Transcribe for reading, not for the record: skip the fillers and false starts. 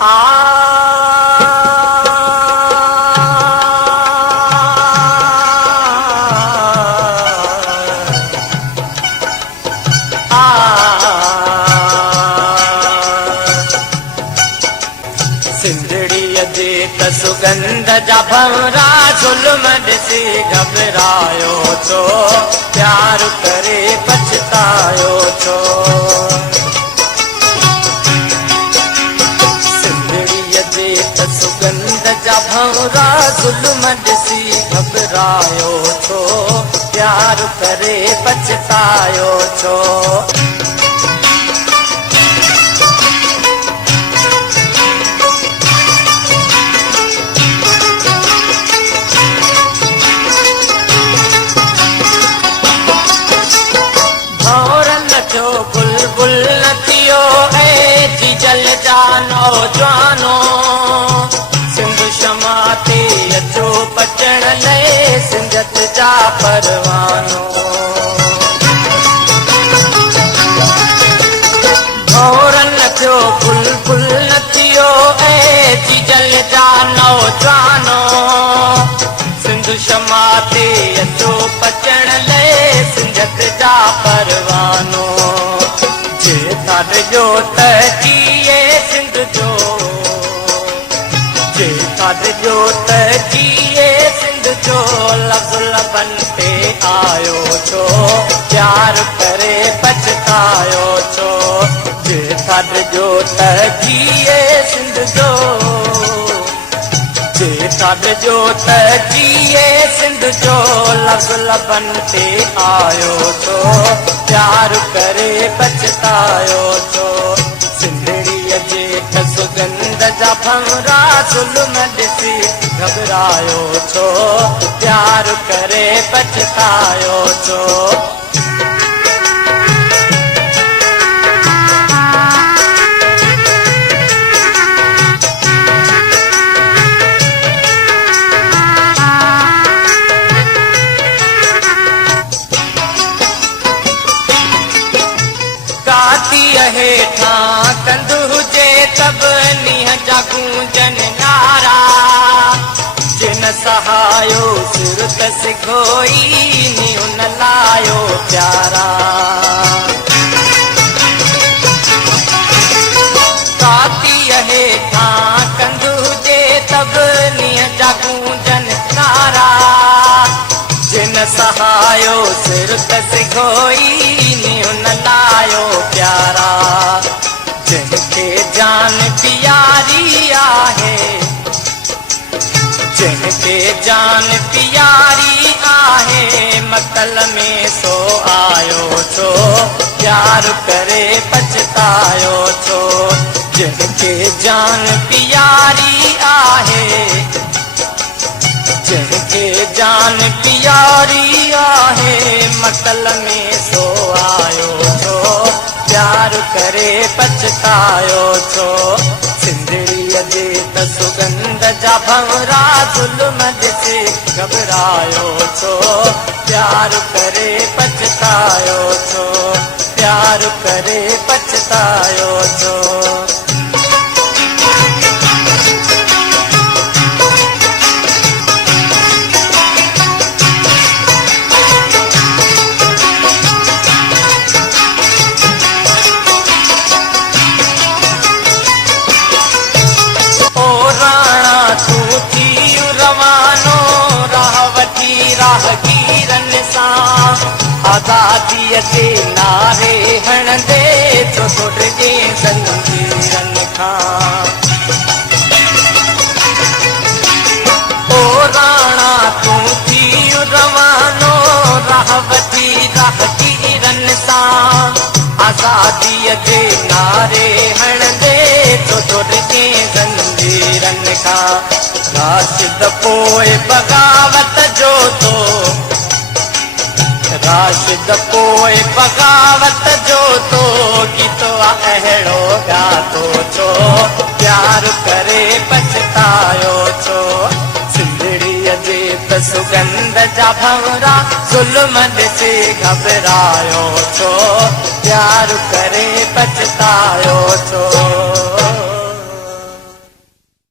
आ सिंधड़ीअ जे त सुगंध जा भंवरा ज़ुल्म ॾिसी घबरायो छो प्यार करे पछतायो छो सिंधड़ीअ जे त सुगंध जा भंवरा ज़ुल्म ॾिसी घबरायो छो प्यार करे पछतायो छो बुलबुल न थियो ऐं जल जा नौजवानो सिंध शमा ते अचो बचण लाइ सिंधत जा परवानो भौर न थियो बुलबुल न थियो ऐं जल जा नौजवानो सिंध शमा ते अचो बचण लाइ सिंधत जा परवानो जो त जिए सिंध जो जो त जिए सिंध जो लफ़्ज़ लबन ते आयो छो प्यार करे पछतायो छो जो त जिए सिंध जो जो त जिए सिंध जो लफ़्ज़ लबन ते आयो छो प्यार करे पछतायो छो सिंधड़ीअ जे त सुगंध जा भंवरा ज़ुल्म ॾिसी घबरायो छो प्यार करे पछतायो छो हेठां कंध हुजे तब नीह जा गूंजन नारा जिन सहायो सिर त सिखोई नीह न लायो प्यारा कातीअ हेठां कंध हुजे तब नीह जा गूंजन नारा जिन सहायो सिर त सिखोई नीह न लायो प्यारा जिनके जान प्यारी आहे जिनके जान प्यारी आहे मकल में सो आयो छो प्यार करे पछतायो छो जिनके जान प्यारी आहे जिनके जान प्यारी आहे मकल में सो आयो छो प्यार करे पछतायो छो सिंधड़ीअ जे त सुगंध जा भंवरा ज़ुल्म ॾिसी घबरायो छो प्यार करे पछतायो छो प्यार करे पछतायो छो आज़ादीअ जे नारे हणंदे छो टुटिजे ज़ंजीरनि खां ओ राणा तूं थी रवानो राह वठी राहगीरनि सां आज़ादीअ जे नारे हणंदे छो टुटिजे ज़ंजीरनि खां राशिद पोइ बग़ावत जो तो राशिद पोइ बग़ावत जो तो गीतो अहिड़ो ॻातो छो प्यार करे पछतायो छो सिंधड़ीअ जे त सुगंध जा भंवरा ज़ुल्म ॾिसी घबरायो छो प्यार करे पछतायो छो